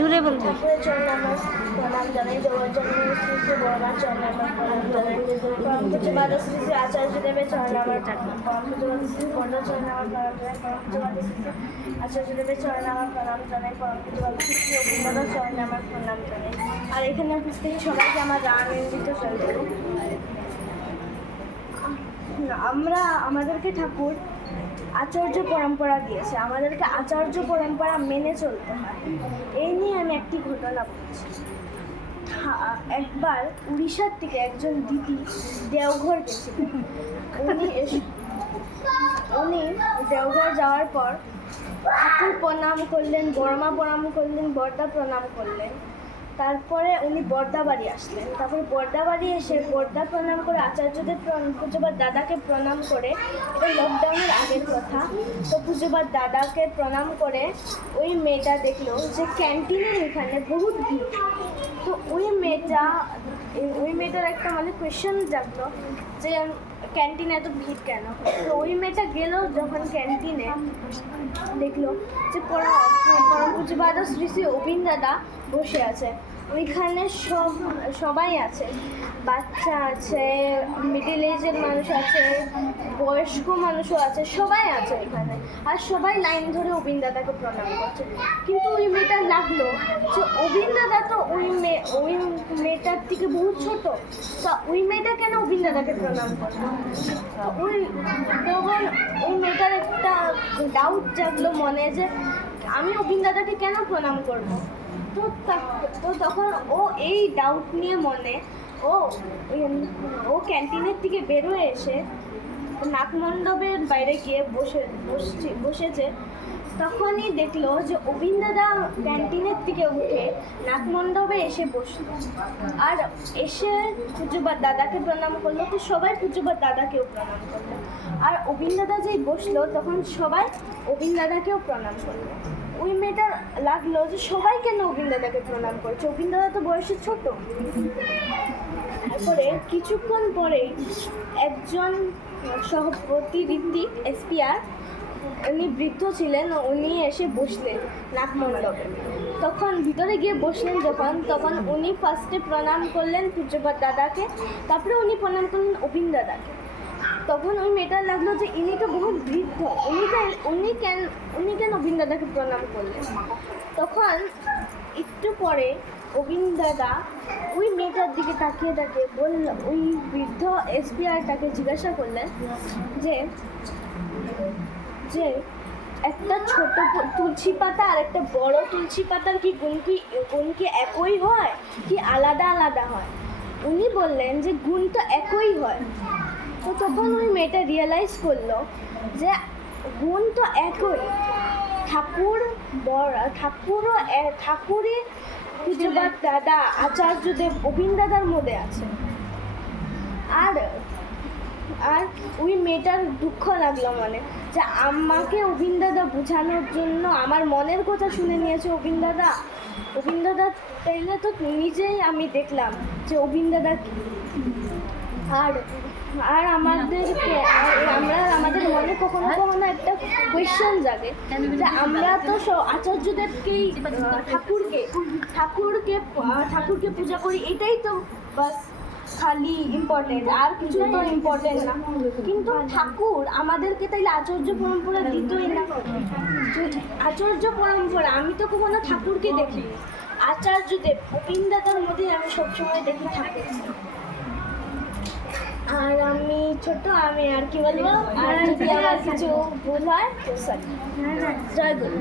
জুড়ে বলবি। আর এখানে সবাইকে আমার রামায়ণিত আমরা আমাদেরকে ঠাকুর আচার্য পরম্পরা দিয়েছে। আমাদেরকে আচার্য পরম্পরা মেনে চলতে হয়। এই নিয়ে আমি একটি ঘটনা বলছি। একবার উড়িষ্যার থেকে একজন দিদি দেওঘর গেছিলেন। উনি উনি দেওঘর যাওয়ার পর ঠাকুর প্রণাম করলেন, বর্মা প্রণাম করলেন, বর্দা প্রণাম করলেন। তারপরে উনি বর্দা বাড়ি আসলেন। তারপরে বর্দা বাড়ি এসে বর্দা প্রণাম করে আচার্যদের পুজোবার দাদাকে প্রণাম করে এটা লকডাউনের আগের কথা, তো পুজোবার দাদাকে প্রণাম করে ওই মেয়েটা দেখল যে ক্যান্টিনের এখানে বহুত ভিড়। তো ওই মেয়েটা, ওই মেয়েটার একটা মানে কোয়েশ্চেন জাগলো যে ক্যান্টিনে এত ভিড় কেন? তো ওই মেয়েটা গেল যখন ক্যান্টিনে দেখল যে পরম পরম শ্রী শ্রী অবিন দাদা বসে আছে। ওইখানে সব, সবাই আছে। বাচ্চা আছে মিডিল এজের মানুষ আছে, বয়স্ক মানুষও আছে, সবাই আছে ওইখানে। আর সবাই লাইন ধরে অবিন দাদাকে প্রণাম করছে। কিন্তু ওই মেয়েটা লাগল যে অবিন দাদা তো ওই মেয়ে ওই মেয়েটার থেকে বহু ছোট। তা ওই মেয়েটা কেন অবিন দাদাকে প্রণাম করল? ওই, তখন ওই মেয়েটার একটা ডাউট জাগলো মনে যে আমি অবিন দাদাকে কেন প্রণাম করব? তো তো তখন ও এই ডাউট নিয়ে মনে, ও ও ক্যান্টিনের থেকে বেরোয় এসে নাকমণ্ডপের বাইরে গিয়ে বসে, বসছে, বসেছে। তখনই দেখল যে অবিন দাদা ক্যান্টিনের থেকে উঠে নাকমণ্ডপে এসে বসল। আর এসে পূজ্যবার দাদাকে প্রণাম করল, তো সবাই পূজ্যবার দাদাকেও প্রণাম করল। আর অবিন দাদা যেই বসল, তখন সবাই অবিন দাদাকেও প্রণাম করল। ওই মেয়েটার লাগল যে সবাই কেন অবিন দাদাকে প্রণাম করছে অবিন দাদা তো বয়সে ছোট। তারপরে কিছুক্ষণ পরেই একজন সভাপতি ঋত্বিক এসপিআর, উনি বৃদ্ধ ছিলেন, উনি এসে বসলেন নাকমণ্ডপে তখন ভিতরে গিয়ে বসলেন যখন, তখন উনি ফার্স্টে প্রণাম করলেন পূজ্যপাত দাদাকে, তারপরে উনি প্রণাম করলেন অবিন দাদাকে। তখন ওই মেয়েটার লাগল যে ইনি তো বহু বৃদ্ধ। উনি কেন উনি কেন উনি কেন অবিন দাদাকে প্রণাম করলেন? তখন একটু পরে অবিন দাদা ওই মেয়েটার দিকে তাকিয়ে তাকিয়ে বলল, ওই বৃদ্ধ এসবিআইটাকে জিজ্ঞাসা করলেন যে যে একটা ছোট তুলসী পাতা আর একটা বড় তুলসী পাতার কি গুণ কি গুণ কি একই হয়? কি আলাদা আলাদা হয়? উনি বললেন যে গুণ তো একই হয়। তো তখন ওই মেয়েটা রিয়েলাইজ করল যে গুণ তো একই। ঠাকুর বড় ঠাকুরও ঠাকুরই পূজ্যপাত দাদা, আচার্যদেব অবিন দাদার মধ্যে আছে। আর আর ওই মেয়েটার দুঃখ লাগল মানে যে আমাকে অবিন দাদা বোঝানোর জন্য আমার মনের কথা শুনে নিয়েছে অবিন দাদা। অবিন দাদা তাইলে তো নিজেই আমি দেখলাম যে অবিন দাদা আর আর আমাদেরকে আমরা, আমাদের মনে কখনো কখনো একটা কোয়েশ্চেন জাগে যে আমরা তো আচার্যদেবকেই ঠাকুরকে ঠাকুরকে ঠাকুরকে পূজা করি, এটাই তো বাস খালি ইম্পর্টেন্ট আর কিছু তো ইম্পর্টেন্ট না। কিন্তু ঠাকুর আমাদেরকে তাইলে আচার্য পরম্পরা দিতই না। আচার্য পরম্পরা, আমি তো কখনো ঠাকুরকে দেখি আচার্যদেব গোবিন্দাদার মধ্যে আমি সবসময় দেখি ঠাকুর। ছোট আমি আর কি বলব? আর যদি আমার কিছু ভুল হয়? সরি জয় গুরু।